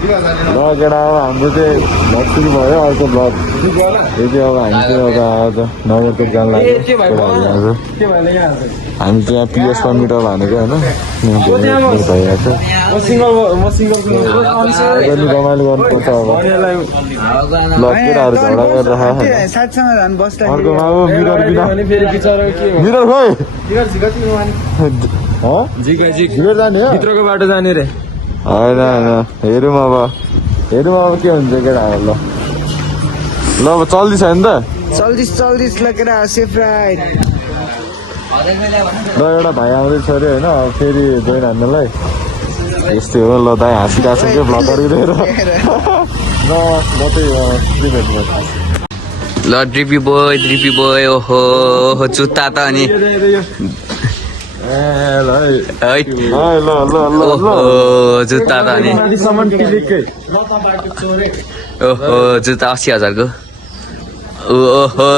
केटा अब हाम्रो चाहिँ भ्लग सुरु भयो अर्को भ्लग यो चाहिँ अब हामी चाहिँ अब आज नगरकोट जान लाग्यो हामी चाहिँ यहाँ पिएस कम्प्युटर भनेको होइन भइरहेको छ रमाइलो गर्नुपर्छ अब भ्लग केटाहरू झगडा गरेर अर्कोमा अब मिरर खोइ झिगर जाने हो भित्रको बाटो जाने रे होइन हेरौँ अब के हुन्छ केटाहरू ल अब चल्दैछ नि त चल्दिस ल केटा सेफ राइड ल एउटा भाइ आउँदैछ अरे होइन अब फेरि जोइन हान्नलाई यस्तै हो ल दाइ हाँसिरहेको छ क्या भ्लगहरू लिएर म चाहिँ ल ड्रिपी बोय ओहो जुत्ता त अनि ओहो जुत्ता त अनि ओहो जुत्ता 80,000 को ओहो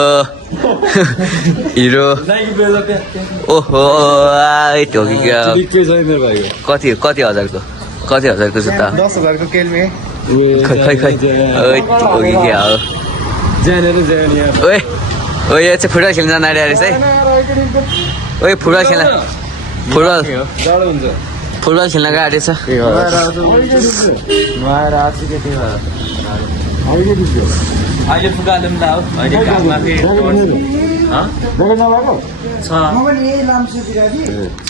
हिरो ओहो कति हजारको जुत्ता 10,000 को केलमे खै क्या हो ओए यो चाहिँ फुटबल खेल्न जान आँटेको रहेछ है ओए फुटबल खेल्न गएको रहेछ अहिले फुकाल्नु त हो अहिले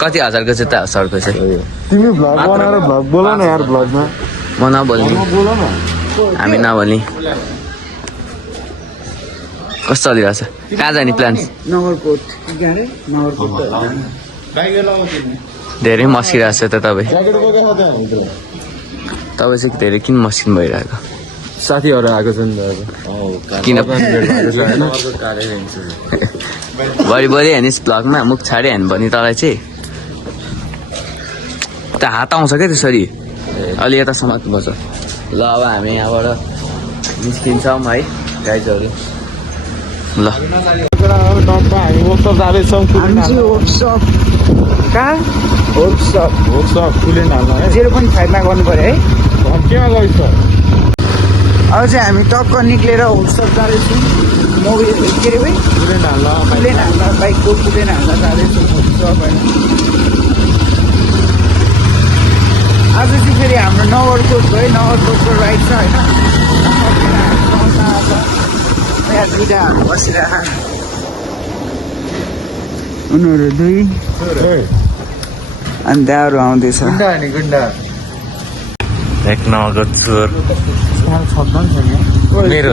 कति हजारको जुत्ता हो सरको चाहिँ तिमी भ्लग बनाएर भ्लग बोल न यार भ्लगमा म नबोल्ने हामी नबोल्ने कस्तो चलिरहेको छ कहाँ जाने प्लान धेरै मस्किरहेको छ त तपाईँ चाहिँ धेरै किन मस्किन भइरहेको साथीहरू आएको छ नि किन भरि हेर्नुहोस् भ्लगमा मुख छाडे हेर्नु भने तँलाई चाहिँ त हात आउँछ क्या त्यसरी अलि यता समात्नुपर्छ ल अब हामी यहाँबाट निस्किन्छौँ है गाइजहरू ल हामी वर्कसप जाँदैछौँ कहाँ वर्कसप कुलेन हाल्न है 0.5 मा गर्नु पर्यो है केमा गइछ अब चाहिँ हामी टक्क निक्लेर वर्कसप जाँदैछौँ के अरे भाइ कुलेन हाल्न बाइकको कुलेन हाल्न जाँदैछौँ वर्कसप होइन आज चाहिँ फेरि हाम्रो नगरकोट भयो नगरकोटको राइड छ होइन यहाँ दुईवटा बसिरहेको उनीहरू दुई अनि त्यहाँहरू आउँदैछ एक नगद चोर मेरो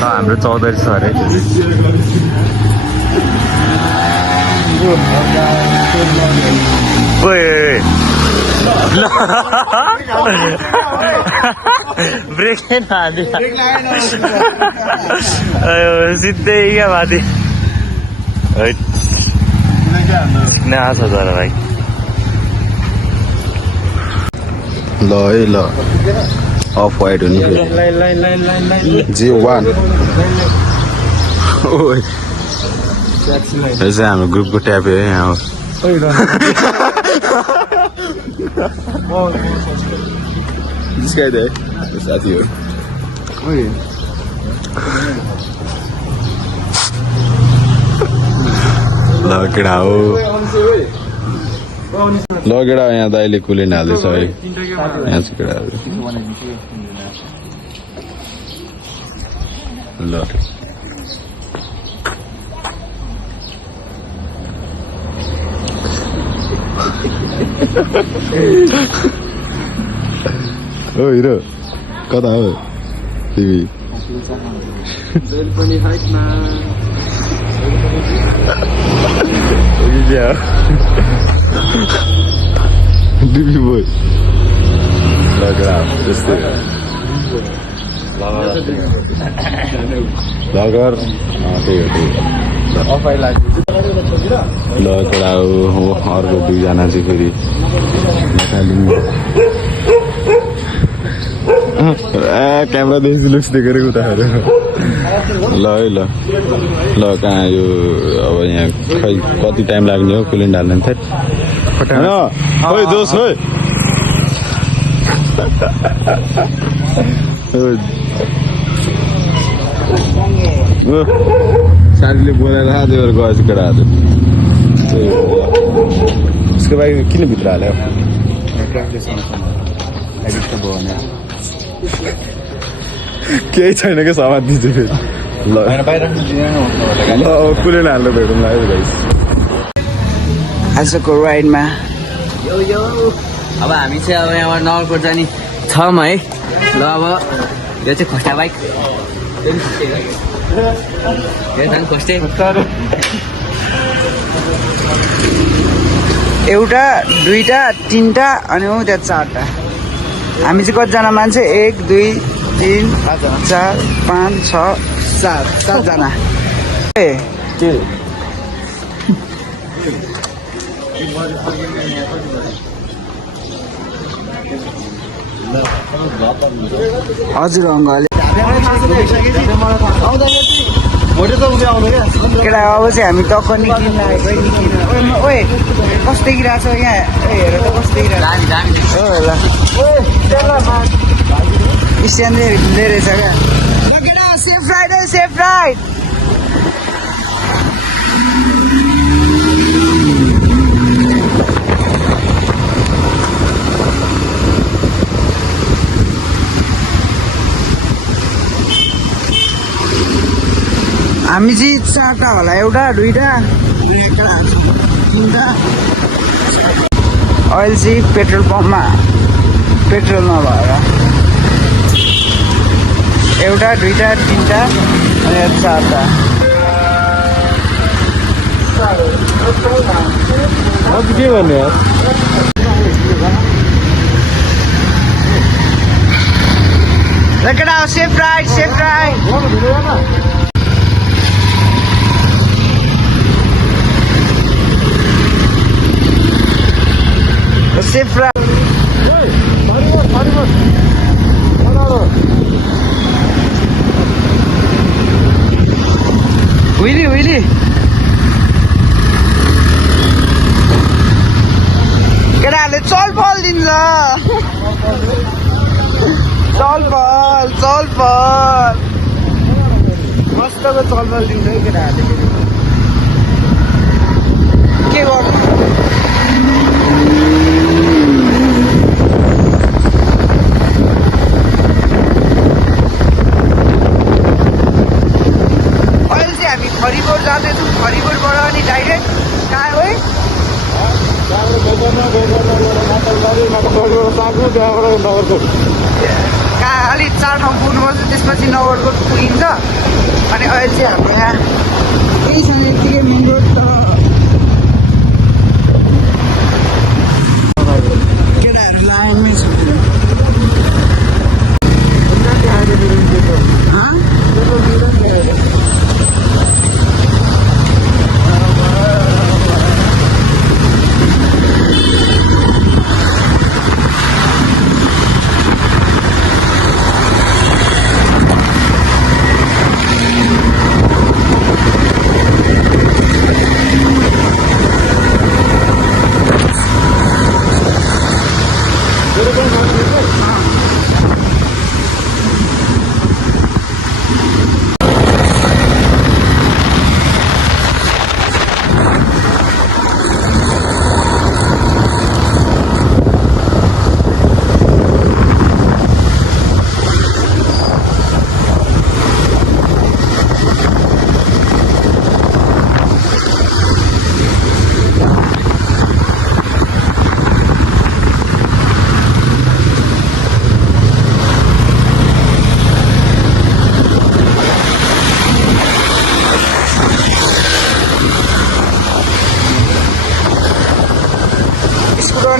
हाम्रो चौधरी छ अरे ब्रेक सिधै क्या माथि आछ तर भाइ ल है ल अफ वाइड हुने J1 यो चाहिँ हाम्रो ग्रुपको ट्याप हो यहाँ जिस्काइदे साथी हो ल केटा हो यहाँ दाइले कुलिन हाल्दैछ है यहाँ चाहिँ केटाहरू ल ओ हिरो कता हो तिमी डिबी बोय लगेर त्यस्तै लगर त्यही हो ल केटा हो अर्को दुईजना चाहिँ फेरि क्यामेरा देखि लुक्स देखेर उताहरू ल है ल कहाँ यो अब यहाँ खै कति टाइम लाग्ने हो कुलिन ढाल्ने होइन ओइ जोस ओइ साथीले बोलाएर त्यो गएछ केटाहरू उसको लागि किन भित्र हाल्यो केही छैन क्या सामान दिन्छु फेरि ल कुनै हाल्नु भेटौँ ल आजको राइडमा अब हामी चाहिँ अब यहाँबाट नगरकोट जाने छौँ है ल अब यो चाहिँ खोस्टा बाइक खोस्टे एउटा दुईटा तिनटा अनि ऊ त्यहाँ चारटा हामी चाहिँ कतिजना मान्छे 1 2 3 4 5 6 7 7जना ए के हजुर अङ्कल केटा अब चाहिँ हामी टक्क निक्लिन लागेको ओए कस्तो देखिरहेको छ यहाँ हेर त कस्तो देखिरहेको स्ट्यान्डै हिँड्दै रहेछ क्या केटा सेफ राइड है सेफ राइड हामी चाहिँ 4टा होला एउटा दुईटा तिनटा अहिले चाहिँ पेट्रोल पम्पमा पेट्रोल नभएर एउटा दुईटा तिनटा अनि 4टा के भन्ने केटा safe ride safe ride safe ride विली विली केटाहरूले चल पल दिन्छ चल पल मस्तको चल पल दिन्छ है केटाहरूले के गर्नु खरिबोट जाँदैछौँ खरिबोटबाट अनि डाइरेक्ट कहाँ हो कहाँ अलिक 4 ठाउँ पुग्नुपर्छ त्यसपछि नगरकोट पुगिन्छ अनि अहिले चाहिँ हाम्रो यहाँ केही छैन यत्तिकै मेन रोड त केटाहरू लाइनमै छ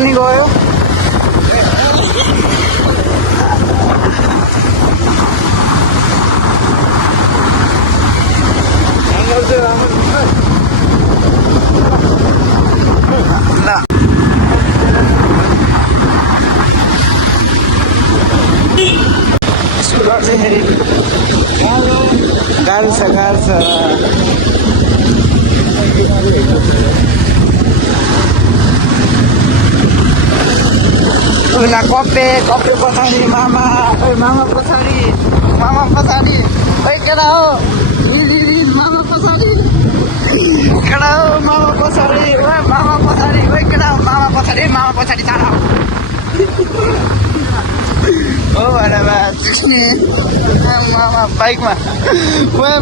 पनि गयो गाह्रो छ ठुला कपे पछाडि मामा मामा पछाडि केटा हो मामा पछाडि केटा हो मामा पछाडि मामा पछाडि केटा हो मामा पछाडि जान हो भनेर मामा बाइकमा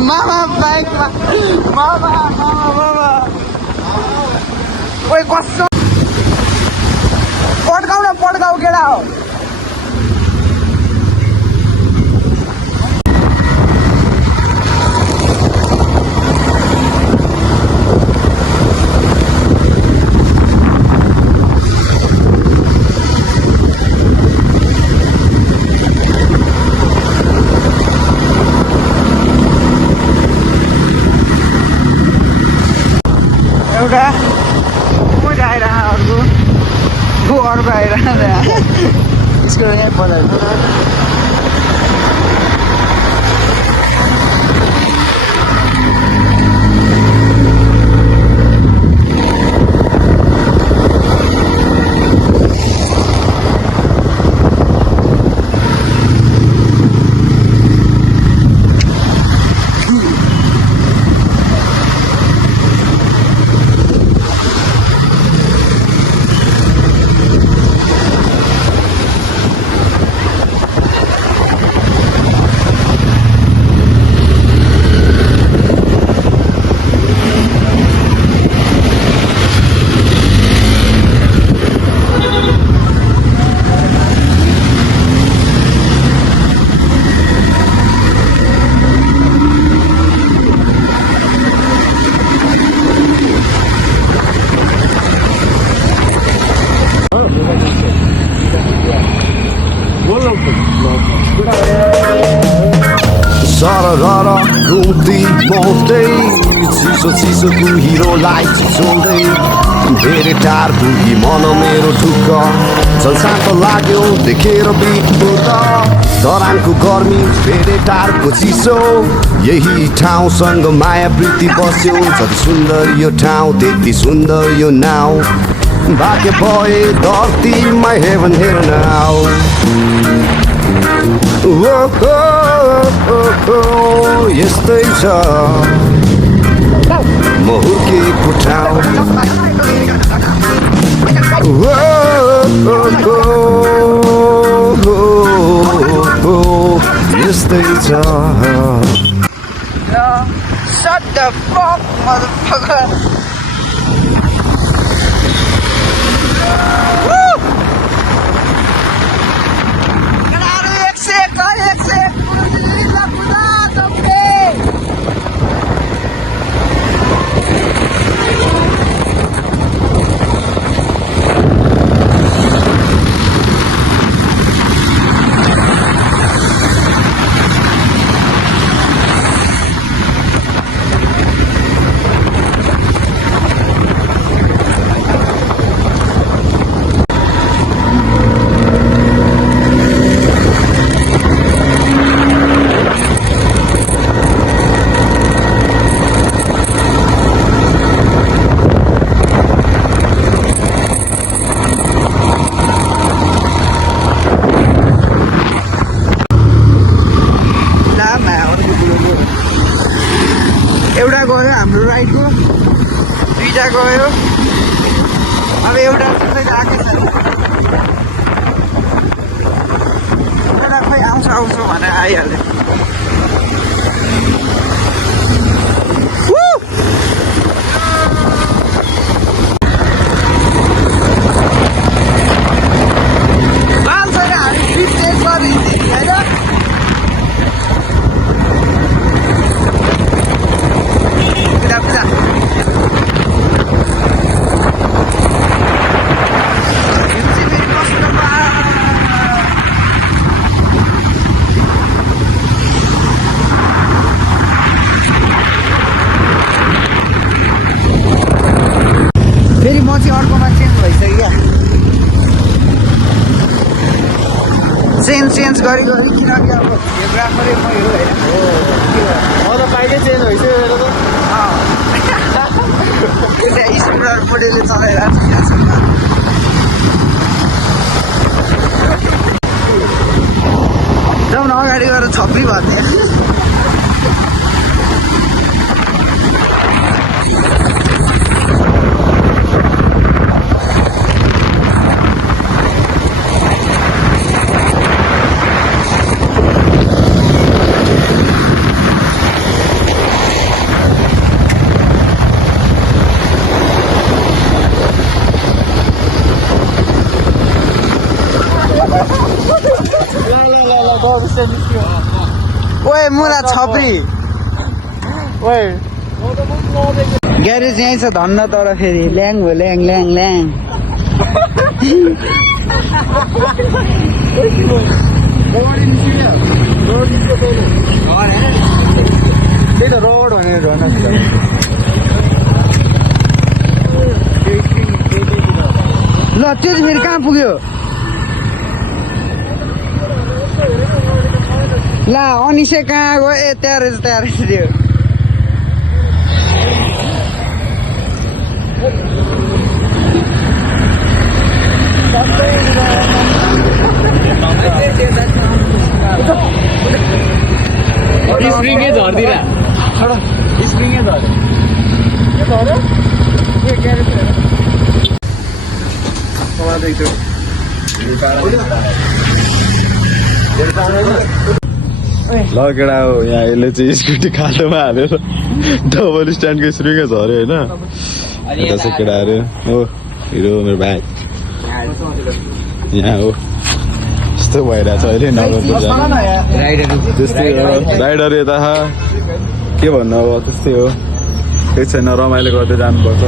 मामा बाइकमा मामा कस्तो पड्काउ केटा हो एउटा अर्को आइरहन्छ यसको यहाँ पढाएको सरर घुम्दै बस्दै चिसोको हिरोलाई चिसोल्दै धेरै टार पुगी मन मेरो ढुक्क झल्सात लाग्यो देखेर बिटबुट धरानको गर्मी धेरै टारको चिसो यही ठाउँसँग माया प्रीति बस्यो जति सुन्दर यो ठाउँ त्यति सुन्दर यो नाउँ भाग्य भए धरतीमा हेभन हेर्न आऊ यस्तै छ म हुर्केको ठाउँ यस्तै छ Shut the fuck, motherfucker. Woo! Claro, एक से एक एउटा गयो हाम्रो राइडको दुईटा गयो अब एउटा चाहिँ आएको छ एउटा खोइ आउँछ भनेर आइहाल्यो फेरि म चाहिँ अर्कोमा चेन्ज भइसक्यो क्या चेन्ज गरी किनकि अब फोटोग्राफरै म हेर्नु होइन त बाइकै चेन्ज भइसक्यो मेरो त एउटा स्कुटर मोडेलले चलाइरहेको छ भन्ने ओए मुला छपरी ओए ग्यारेज यहीँ छ धन्न तर फेरि ल्याङ भयो ल्याङ ल्याङ ल्याङ त्यही त रोड भनेर ल त्यो चाहिँ फेरि कहाँ पुग्यो ला अनिसे कहाँ गयो ए त्यहाँ रहेछ त्यो स्प्रिङै झर्दिरा स्प्रिङै झर्यो ल केटा हो यहाँ यसले चाहिँ स्कुटी खाटोमा हालेर डबल स्ट्यान्डको स्प्रिङै झऱ्यो होइन यता चाहिँ केटाहरू हो हिरो मेरो भाइ यहाँ हो यस्तो भइरहेछ अहिले नगरपुर जानु त्यस्तै हो राइडर यता के भन्नु अब त्यस्तै हो केही छैन रमाइलो गर्दै जानुपर्छ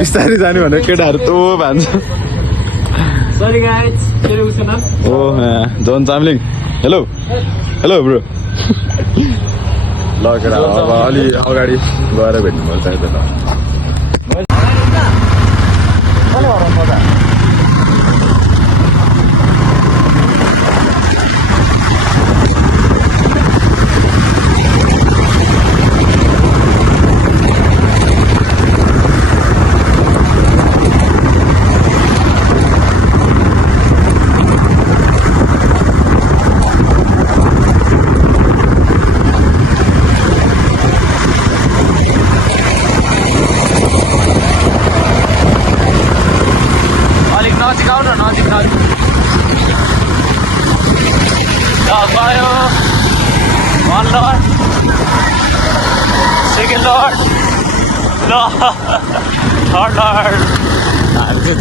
बिस्तारै जाने भनेर केटाहरू तो भान्छ ओ John Chamling hello hello bro ल केटा अब अलि अगाडि गएर भेट्नुपर्छ यता त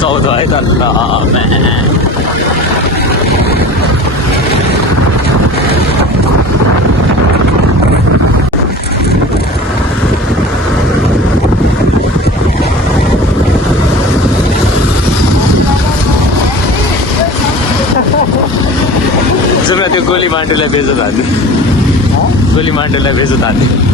चौध है त त्यो गोली मान्डुलाई बेचो थाल्थ्यो गोली मान्डुलाई बेचो थाल्थ्यो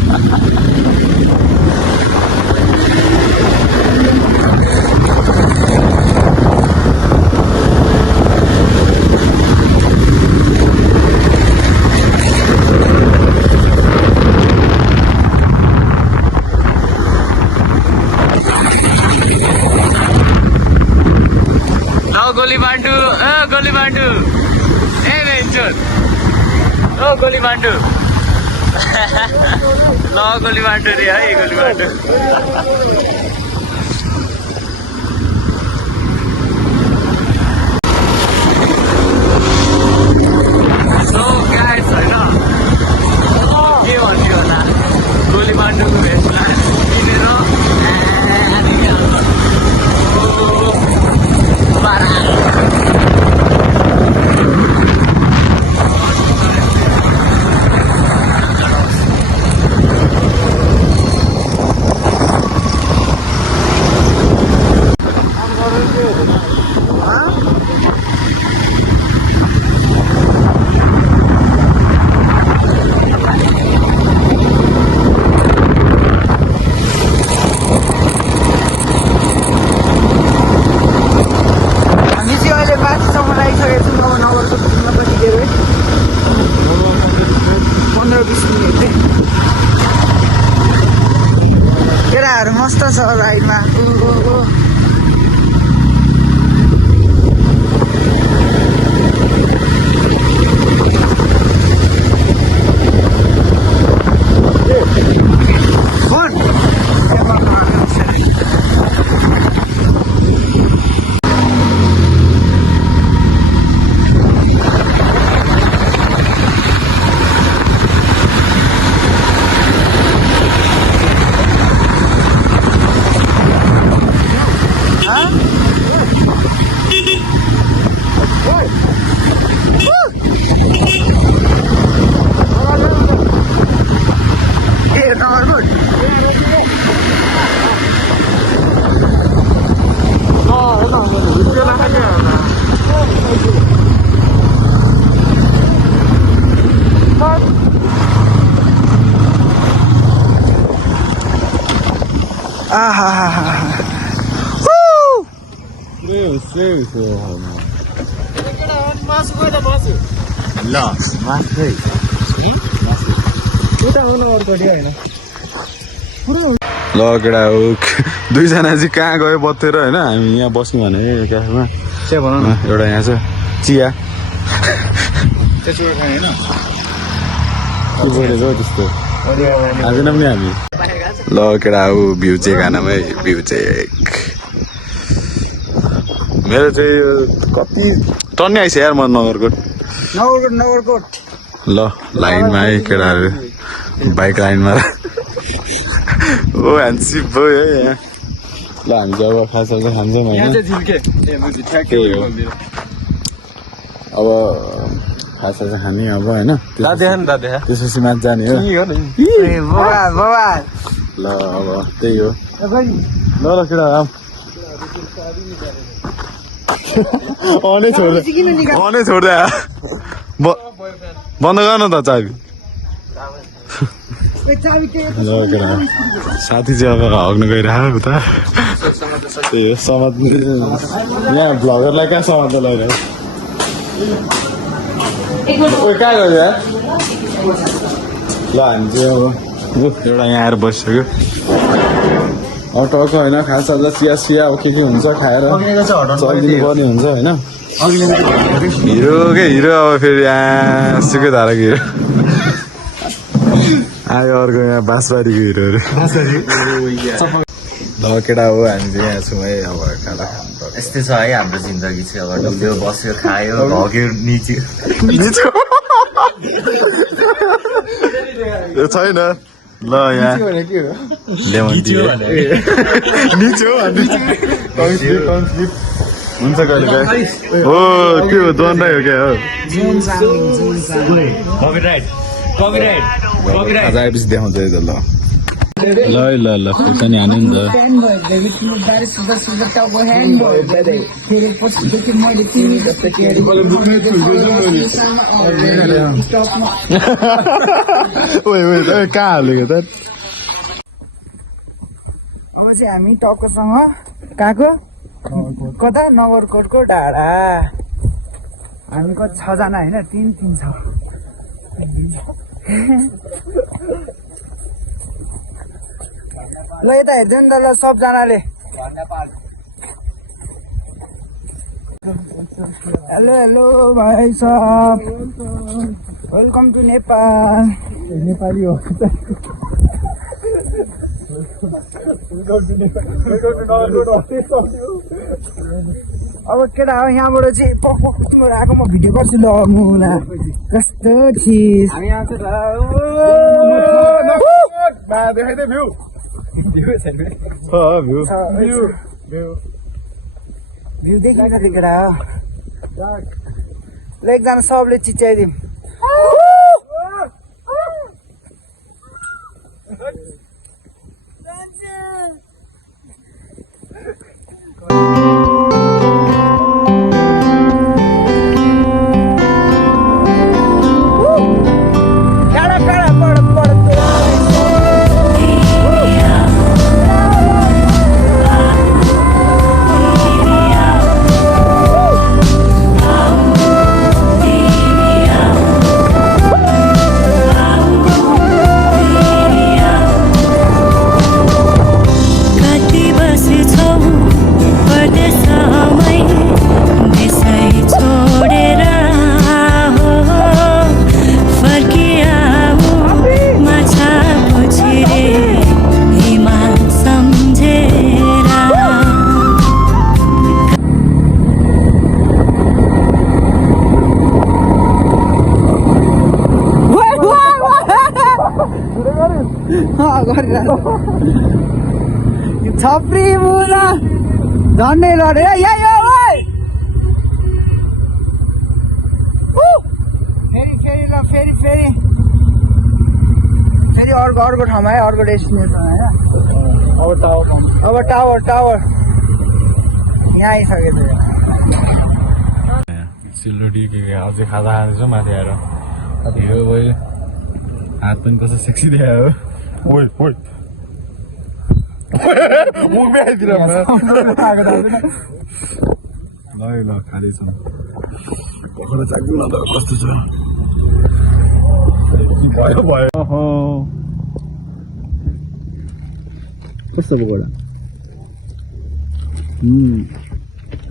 गोली बांडू ए बेंचोर ओ गोली बांडू न गोली बांडू रे है गोली बांडू सो गाइस हैन के भन्नु होला गोली बांडूको भेषमा किनेर मस्त छ राइडमा ल केटा हो दुईजना चाहिँ कहाँ गयो बत्तेर होइन हामी यहाँ बस्नु भने क्याफेमा एउटा यहाँ छ चिया त्यस्तो खाँदैन पनि हामी ल केटा हो भ्यू चेक खानामै भ्यू चेक मेरो चाहिँ कति टन्नै आइस यार म नगरकोट ल लाइनमा है केटाहरू बाइक लाइनमा ओ ह्यान्डसिप भयो है यहाँ ल हामी चाहिँ अब खाजा चाहिँ खान्छौँ होइन त्यही हो अब खाजा चाहिँ खाने अब होइन त्यसपछि माथि जाने हो ल अब त्यही हो ल केटा अनै छोड्दै बन्द गर न त चाबी ल केटा साथी चाहिँ अब हग्नु गइरहेको उता त्यही हो समात यहाँ भ्लगरलाई कहाँ समात लगिरहेको कहाँ गयो यार ल हामी चाहिँ अब एउटा यहाँ आएर बसिसक्यो अब टक्क होइन खास आज चिया अब के हुन्छ खाएर चलिदिनु पर्ने हुन्छ होइन हिरो के हिरो अब फेरि यहाँ सुकै धाराको हिरो आयो अर्को यहाँ बाँसबारीको हिरोहरू ल केटा हो हामी चाहिँ यहाँ छौँ है अब खाना यस्तै छ है हाम्रो जिन्दगी चाहिँ अब डुल्यो बस्यो खायो भग्यो निच्यो छैन ल यहाँ लेमन टी हुन्छ कहिले काहीँ हो त्यो द्वन्द्वै हो क्या हो आज आएपछि देखाउँछ है त ल फुर्ता नि हान्यो नि त कहाँ हालेको त अब चाहिँ हामी टक्कसँग कहाँको कता नगरकोटको टाढा हामी कति 6 जना होइन 3 छ ल यता हेर्छ नि त ल सबजनाले हेलो भाइ सब वेलकम टु नेपाल नेपाली हो अब केटा हो यहाँबाट चाहिँ पक्क आएको म भिडियो गर्छु ल मुला कस्तो चिज भ्यू देखिरहेको थियो केटा हो ल एकजना सबले चिच्याइदिउँ छप्री मुला झन्डै लडे फेरि अर्को ठाउँमा है अर्को डेस्टिनेसन होइन अब टावर यहाँ आइसकेको थियो सिलरोटी के अझै खाजा खाँदैछौँ माथि आएर कति हो भयो हात पनि कस्तो सेक्सी देखायो हो ल खाली छ भर्खर चाख्नु न त कस्तो छ भयो कस्तो पकोडा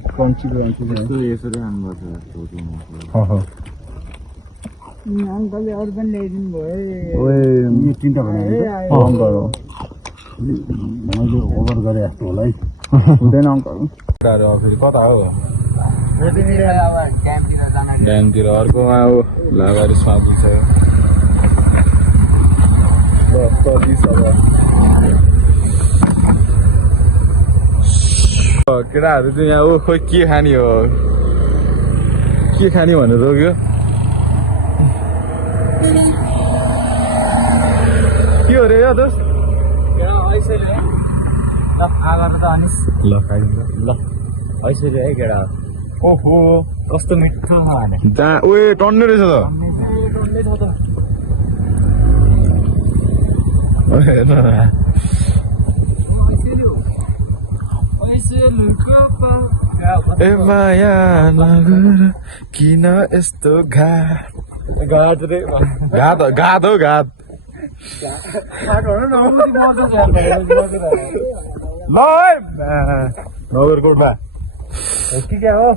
क्रन्ची यसरी खानुपर्छ अङ्कलले अरू पनि ल्याइदिनु भयो तिनवटा मैले ओभर गरे जस्तो होला है हुँदैन अङ्कल फेरि कता हो ड्यामतिर अर्कोमा हो लाभारी स्वादु छ केटाहरू चाहिँ यहाँ हो खोइ के खाने हो के खाने भनेर रोक्यो के हो रे यो दोस्त ल खाइदिन्छ ल ऐश्वर्य है केटा ओहो कस्तो मिठो छ भने जहाँ ओए टन्ने रहेछ त ए माया नगर किन यस्तो घाट रे घात घात हो घात नगरकोटमा के हो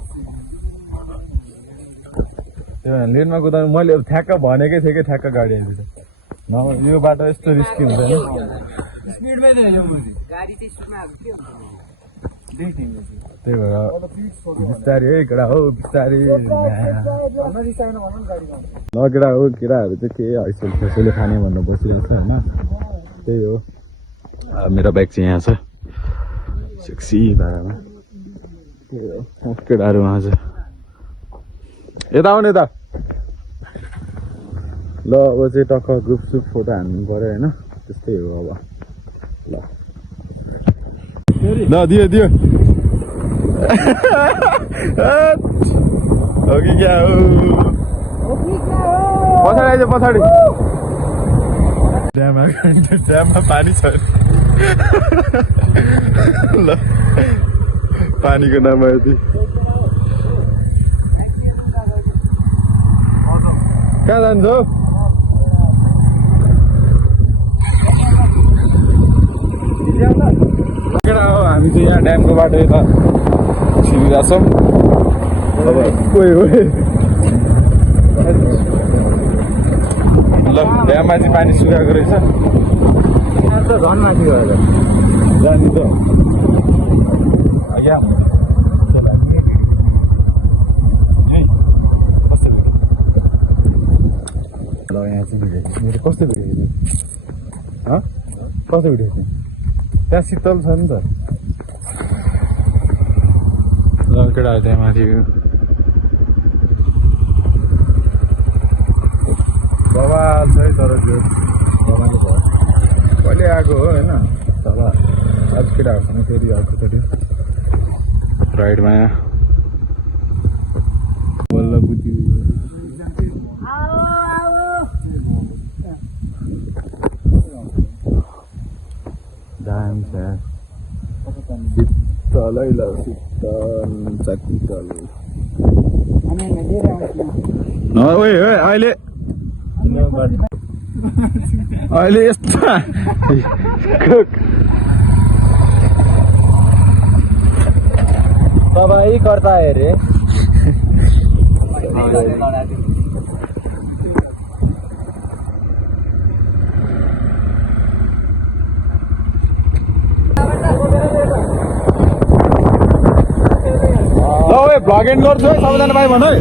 त्यो लेनमा कुदाउनु मैले ठ्याक्क भनेकै थिएँ कि ठ्याक्क गाडी आइदिन्छ यो बाटो यस्तो रिस्की हुँदैन त्यही भएर बिस्तारी है केटा हो बिस्तारी ल केटा हो केटाहरू चाहिँ के हैसियल फेसियल खाने भनेर बसिरहेको छ होइन त्यही हो मेरो बाइक चाहिँ यहाँ छ सेक्सी भाडामा त्यही हो केटाहरू उहाँ चाहिँ यता आउने यता ल अब चाहिँ टक्क ग्रुप सुप फोटो हान्नु पऱ्यो होइन त्यस्तै हो अब ल दियो दियो हो कि क्या हो पछाडि आइज पछाडि ड्याममा पानी छ ल पानीको नाममा यति कहाँ जान्छौ केटा हो हामी चाहिँ यहाँ ड्यामको बाटो यता छिरिरहेको छौँ अब कोही हो ल ड्याममा चाहिँ पानी सुकाएको रहेछ झन् माथि गएर जाने त ल यहाँ चाहिँ भिडियो मेरो कस्तो भिडियो कस्तो भिडियो त्यहाँ शीतल छ नि त ल केटाहरू त्यहाँ माथि बवाल छ है तर त्यो रमाइलो भयो कहिले आएको हो होइन तल आज केटाहरूसँग फेरि अर्कोचोटि राइडमा बल्ल बुद्धि शीतलै ल शीतल चाकितल ओए अहिले अहिले यस्ता तपाईँ कर्ता हेरे भ्लग एन्ड गर्छु है सबैजना भाइ भन है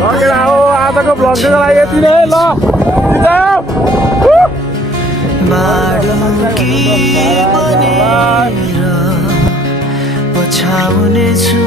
हो आजको भ्लगको लागि यति नै ल पछाउने छु